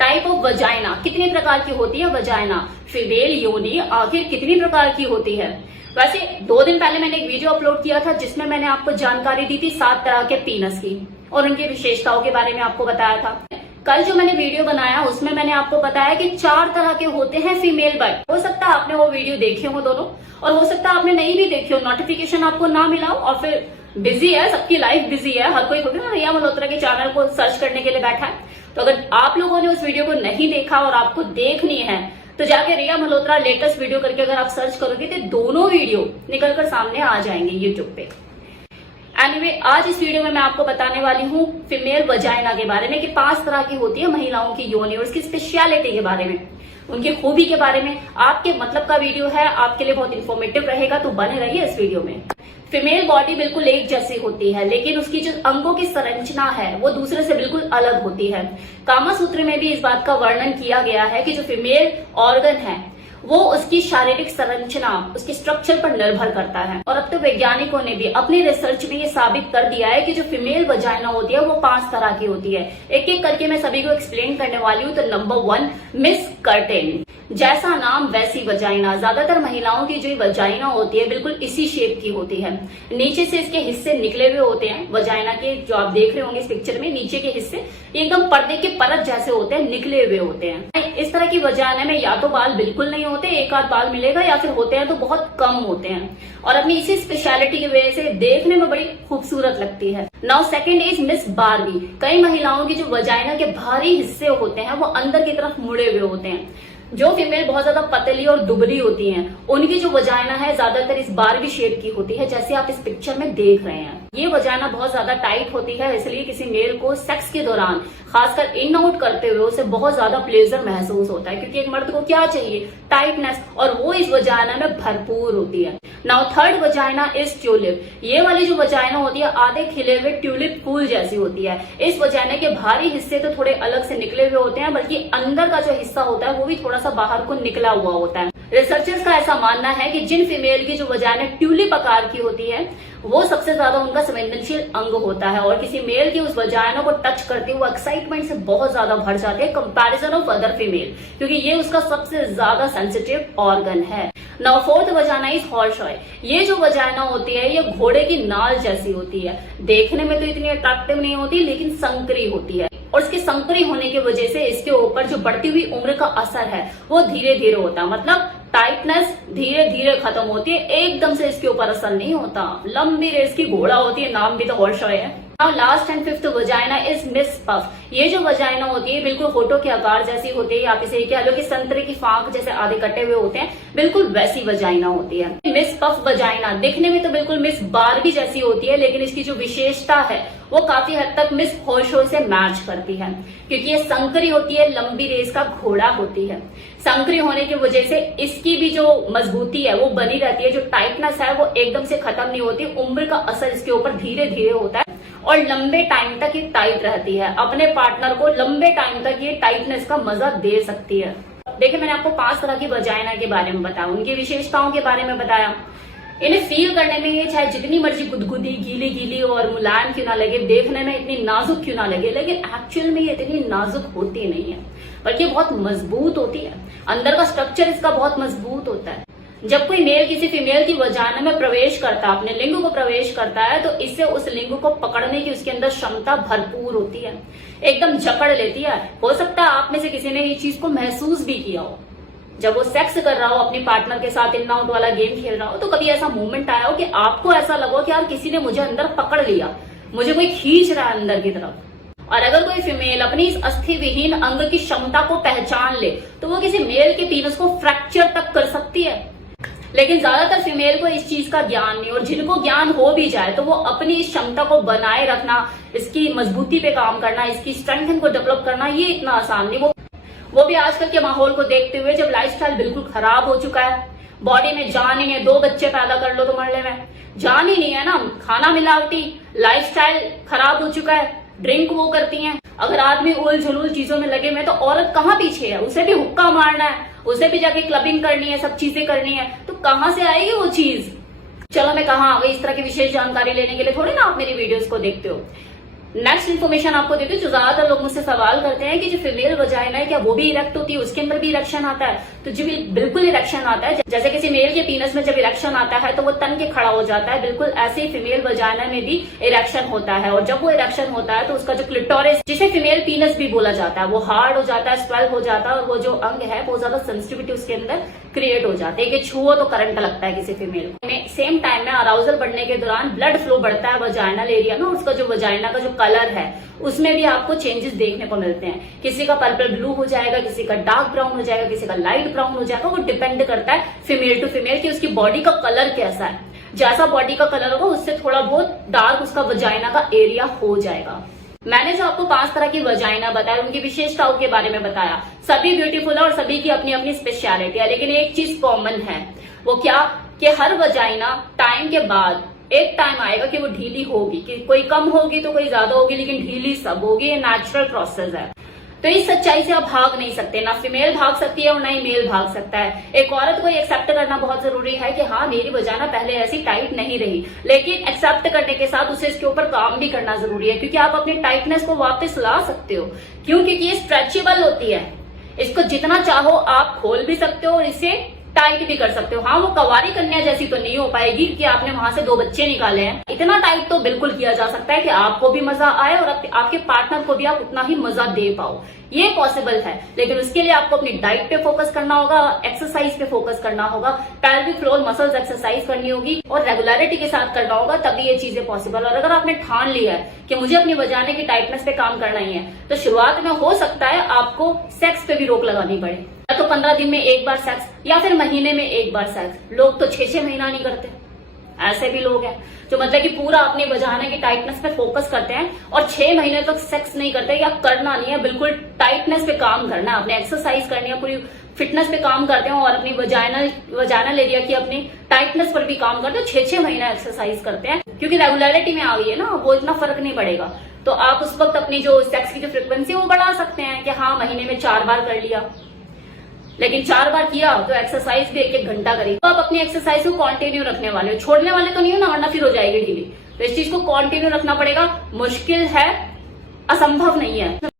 Type of vagina, कितने प्रकार की होती है वजाइना, फीमेल योनि आखिर कितनी प्रकार की होती है। वैसे 2 दिन पहले मैंने एक वीडियो अपलोड किया था जिसमें मैंने आपको जानकारी दी थी 7 तरह के पीनस की और उनकी विशेषताओं के बारे में आपको बताया था। कल जो मैंने वीडियो बनाया उसमें मैंने आपको बताया कि 4 तरह के होते हैं फीमेल बर्ड। हो सकता है आपने वो वीडियो देखे हो दोनों, और हो सकता है आपने नहीं भी देखी हो, नोटिफिकेशन आपको ना मिला हो, और फिर बिजी है, सबकी लाइफ बिजी है, हर कोई ना रिया मल्होत्रा के चैनल को सर्च करने के लिए बैठा है। तो अगर आप लोगों ने उस वीडियो को नहीं देखा और आपको देखनी है तो जाके रिया मल्होत्रा लेटेस्ट वीडियो करके अगर आप सर्च करोगे तो दोनों वीडियो निकलकर सामने आ जाएंगे यूट्यूब पे। एनीवे, आज इस वीडियो में मैं आपको बताने वाली हूँ फीमेल वजाइना के बारे में कि 5 तरह की होती है महिलाओं की योनि और उसकी स्पेशलिटी के बारे में, उनकी खूबी के बारे में। आपके मतलब का वीडियो है, आपके लिए बहुत इंफॉर्मेटिव रहेगा, तो बने रहिए इस वीडियो में। फीमेल बॉडी बिल्कुल एक जैसी होती है, लेकिन उसकी जो अंगों की संरचना है वो दूसरे से बिल्कुल अलग होती है। कामा सूत्र में भी इस बात का वर्णन किया गया है कि जो फीमेल ऑर्गन है वो उसकी शारीरिक संरचना, उसकी स्ट्रक्चर पर निर्भर करता है। और अब तो वैज्ञानिकों ने भी अपनी रिसर्च में ये साबित कर दिया है कि जो फीमेल वजाइना होती है वो 5 तरह की होती है। एक एक करके मैं सभी को एक्सप्लेन करने वाली हूँ। तो नंबर 1, मिस कर्टेन। जैसा नाम वैसी वजाइना। ज्यादातर महिलाओं की जो वजाइना होती है बिल्कुल इसी शेप की होती है। नीचे से इसके हिस्से निकले हुए होते हैं वजाइना के, जो आप देख रहे होंगे इस पिक्चर में, नीचे के हिस्से एकदम पर्दे के परत जैसे होते हैं, निकले हुए होते हैं। इस तरह की वजाइना में या तो बाल बिल्कुल नहीं होते, एक आध बाल मिलेगा, या फिर होते हैं तो बहुत कम होते हैं, और अपनी इसी स्पेशलिटी की वजह से देखने में बड़ी खूबसूरत लगती है। Now second is miss Barbie. कई महिलाओं की जो वजाइना के बाहरी हिस्से होते हैं वो अंदर की तरफ मुड़े हुए होते हैं। जो फीमेल बहुत ज्यादा पतली और दुबली होती हैं, उनकी जो वजाइना है ज्यादातर इस बारबी शेप की होती है, जैसे आप इस पिक्चर में देख रहे हैं। ये वजाइना बहुत ज्यादा टाइट होती है, इसलिए किसी मेल को सेक्स के दौरान खासकर इन आउट करते हुए उसे बहुत ज्यादा प्लेजर महसूस होता है, क्योंकि एक मर्द को क्या चाहिए, टाइटनेस, और वो इस वजाइना में भरपूर होती है। Now third vagina is tulip. ये वाली जो वजाइना होती है आधे खिले हुए ट्यूलिप फूल जैसी होती है। इस वजाइना के बाहरी हिस्से तो थोड़े अलग से निकले हुए होते हैं, बल्कि अंदर का जो हिस्सा होता है वो भी थोड़ा सा बाहर को निकला हुआ होता है। रिसर्चर्स का ऐसा मानना है कि जिन फीमेल की जो वजाइना ट्यूलिप आकार की होती है वो सबसे ज्यादा उनका संवेदनशील अंग होता है, और किसी मेल की उस वजाइना को टच करते हुए एक्साइटमेंट से बहुत ज्यादा भर जाते हैं कंपैरिजन ऑफ अदर फीमेल, क्योंकि ये उसका सबसे ज्यादा सेंसिटिव ऑर्गन है। Now fourth vagina is horse Roy. ये जो वजाइना होती है ये घोड़े की नाल जैसी होती है। देखने में तो इतनी अट्रैक्टिव नहीं होती, लेकिन संकरी होती है, और इसके संकरी होने की वजह से इसके ऊपर जो बढ़ती हुई उम्र का असर है वो धीरे धीरे होता है। मतलब टाइटनेस धीरे धीरे खत्म होती है, एकदम से इसके ऊपर असर नहीं होता। लंबी रेस की घोड़ा होती है, नाम भी तो हॉर्स रॉय है। Now last and fifth vagina is miss puff. ये जो वजाइना होती है बिल्कुल होठों के आकार जैसी होती है, आप इसे कह लो कि संतरे की फांक जैसे आधे कटे हुए होते हैं, बिल्कुल वैसी वजाइना होती है। मिस पफ वजाइना दिखने में तो बिल्कुल मिस बारबी जैसी होती है, लेकिन इसकी जो विशेषता है वो काफी हद तक मिस हॉर्स रॉय से मैच करती है, क्योंकि ये संकरी होती है, लंबी रेस का घोड़ा होती है। संकरी होने की वजह से इसकी भी जो मजबूती है वो बनी रहती है, जो टाइटनेस है वो एकदम से खत्म नहीं होती, उम्र का असर इसके ऊपर धीरे धीरे होता है और लंबे टाइम तक ये टाइट रहती है। अपने पार्टनर को लंबे टाइम तक ये टाइटनेस का मजा दे सकती है। देखिए, मैंने आपको 5 तरह की वजाइना के बारे में बताया, उनकी विशेषताओं के बारे में बताया। इन्हें फील करने में ये चाहे जितनी मर्जी गुदगुदी, गीली गीली और मुलायम क्यों ना लगे, देखने में इतनी नाजुक क्यों ना लगे, लेकिन एक्चुअल में ये इतनी नाजुक होती नहीं है, बल्कि बहुत मजबूत होती है। अंदर का स्ट्रक्चर इसका बहुत मजबूत होता है। जब कोई मेल किसी फीमेल की वजाइना में प्रवेश करता है, अपने लिंग को प्रवेश करता है, तो इससे उस लिंग को पकड़ने की उसके अंदर क्षमता भरपूर होती है, एकदम जकड़ लेती है। हो सकता है आप में से किसी ने ये चीज को महसूस भी किया हो, जब वो सेक्स कर रहा हो, अपने पार्टनर के साथ इन आउट वाला गेम खेल रहा हो, तो कभी ऐसा मोमेंट आया हो कि आपको ऐसा लगा कि यार किसी ने मुझे अंदर पकड़ लिया, मुझे कोई खींच रहा है अंदर की तरफ। और अगर कोई फीमेल अपनी इस अस्थि विहीन अंग की क्षमता को पहचान ले तो वो किसी मेल के पीनस को फ्रैक्चर तक कर सकती है, लेकिन ज्यादातर फीमेल को इस चीज का ज्ञान नहीं, और जिनको ज्ञान हो भी जाए तो वो अपनी इस क्षमता को बनाए रखना, इसकी मजबूती पे काम करना, इसकी स्ट्रेंथ को डेवलप करना, ये इतना आसान नहीं। वो भी आजकल के माहौल को देखते हुए, जब लाइफस्टाइल बिल्कुल खराब हो चुका है, बॉडी में जान ही है, 2 बच्चे पैदा कर लो तो मरने में जान ही नहीं है ना, खाना मिलावटी, लाइफस्टाइल खराब हो चुका है, ड्रिंक वो करती हैं। अगर आदमी उल झुलूल चीजों में लगे में तो औरत कहाँ पीछे है, उसे भी हुक्का मारना है, उसे भी जाके क्लबिंग करनी है, सब चीजें करनी है, तो कहाँ से आएगी वो चीज। चलो मैं कहाँ आ गई, इस तरह की विशेष जानकारी लेने के लिए थोड़ी ना आप मेरी वीडियोस को देखते हो। नेक्स्ट इन्फॉर्मेशन आपको देती हूँ, जो ज्यादातर लोग मुझसे सवाल करते हैं कि जो फीमेल वजाइना है क्या वो भी इरेक्ट होती है, उसके अंदर भी इरेक्शन आता है? तो जी बिल्कुल इरेक्शन आता है। जैसे किसी मेल के पीनस में जब इरेक्शन आता है तो वो तन के खड़ा हो जाता है, बिल्कुल ऐसे ही फीमेल वजाइना में भी इरेक्शन होता है। और जब वो इरेक्शन होता है तो उसका जो क्लिटोरिस, जिसे फीमेल पीनस भी बोला जाता है, वो हार्ड हो जाता है, स्वेल हो जाता है, और वो जो अंग है वो ज्यादा सेंसिटिविटी उसके अंदर क्रिएट हो जाती है कि छुओ तो करंट लगता है किसी फीमेल को। सेम टाइम में अराउजल बढ़ने के दौरान ब्लड फ्लो बढ़ता है वजाइनल एरिया में, उसका जो वजाइना का जो कलर है उसमें भी आपको चेंजेस देखने को मिलते हैं। किसी का पर्पल ब्लू हो जाएगा, किसी का डार्क ब्राउन हो जाएगा, किसी का लाइट ब्राउन हो जाएगा। वो डिपेंड करता है फीमेल टू फीमेल कि उसकी बॉडी का कलर कैसा है। जैसा बॉडी का कलर होगा उससे थोड़ा बहुत डार्क उसका वजाइना का एरिया हो जाएगा। मैंने जो आपको 5 तरह की वजाइना बताया, उनकी विशेषताओं के बारे में बताया, सभी ब्यूटीफुल है और सभी की अपनी अपनी स्पेशलिटी है। लेकिन एक चीज कॉमन है, वो क्या कि हर वजाइना टाइम के बाद एक टाइम आएगा कि वो ढीली होगी, कि कोई कम होगी तो कोई ज्यादा होगी, लेकिन ढीली सब होगी। ये नेचुरल प्रोसेस है। तो इस सच्चाई से आप भाग नहीं सकते, ना फीमेल भाग सकती है और ना ही मेल भाग सकता है। एक औरत को एक्सेप्ट करना बहुत जरूरी है कि हाँ मेरी वजाइना पहले ऐसी टाइट नहीं रही, लेकिन एक्सेप्ट करने के साथ उसे इसके ऊपर काम भी करना जरूरी है, क्योंकि आप अपनी टाइटनेस को वापस ला सकते हो। क्यों? क्योंकि ये स्ट्रेचेबल होती है, इसको जितना चाहो आप खोल भी सकते हो और इसे टाइट भी कर सकते हो। हाँ वो कवारी कन्या जैसी तो नहीं हो पाएगी कि आपने वहां से 2 बच्चे निकाले हैं। इतना टाइट तो बिल्कुल किया जा सकता है कि आपको भी मजा आए और आपके पार्टनर को भी आप उतना ही मजा दे पाओ। ये पॉसिबल है, लेकिन उसके लिए आपको अपनी डाइट पे फोकस करना होगा, एक्सरसाइज पे फोकस करना होगा, पेल्विक फ्लोर मसल्स एक्सरसाइज करनी होगी और रेगुलरिटी के साथ करना होगा, तभी ये चीजें पॉसिबल। और अगर आपने ठान लिया है कि मुझे अपनी वजाइना की टाइटनेस पे काम करना ही है, तो शुरुआत में हो सकता है आपको सेक्स पे भी रोक लगानी पड़े। या तो 15 दिन में एक बार सेक्स, या फिर महीने में एक बार सेक्स। लोग तो 6-6 महीना नहीं करते, ऐसे भी लोग हैं जो मतलब कि पूरा अपनी वजाइना की टाइटनेस पे फोकस करते हैं और 6 महीने तक सेक्स नहीं करते। या करना नहीं है, बिल्कुल टाइटनेस पे काम करना है, अपने एक्सरसाइज करनी है, पूरी फिटनेस पे काम करते हैं और अपनी वजाइनल एरिया की अपनी टाइटनेस पर भी काम करते हैं। 6-6 महीना एक्सरसाइज करते हैं, क्योंकि रेगुलरिटी में आ गई है ना, वो इतना फर्क नहीं पड़ेगा। तो आप उस वक्त अपनी जो सेक्स की जो फ्रिक्वेंसी वो बढ़ा सकते हैं कि हाँ महीने में 4 बार कर लिया, लेकिन 4 बार किया तो एक्सरसाइज भी 1-1 घंटा करिए। तो आप अपनी एक्सरसाइज को कंटिन्यू रखने वाले हो, छोड़ने वाले तो नहीं हो ना, वरना फिर हो जाएगी ढीली। तो इस चीज को कंटिन्यू रखना पड़ेगा। मुश्किल है, असंभव नहीं है।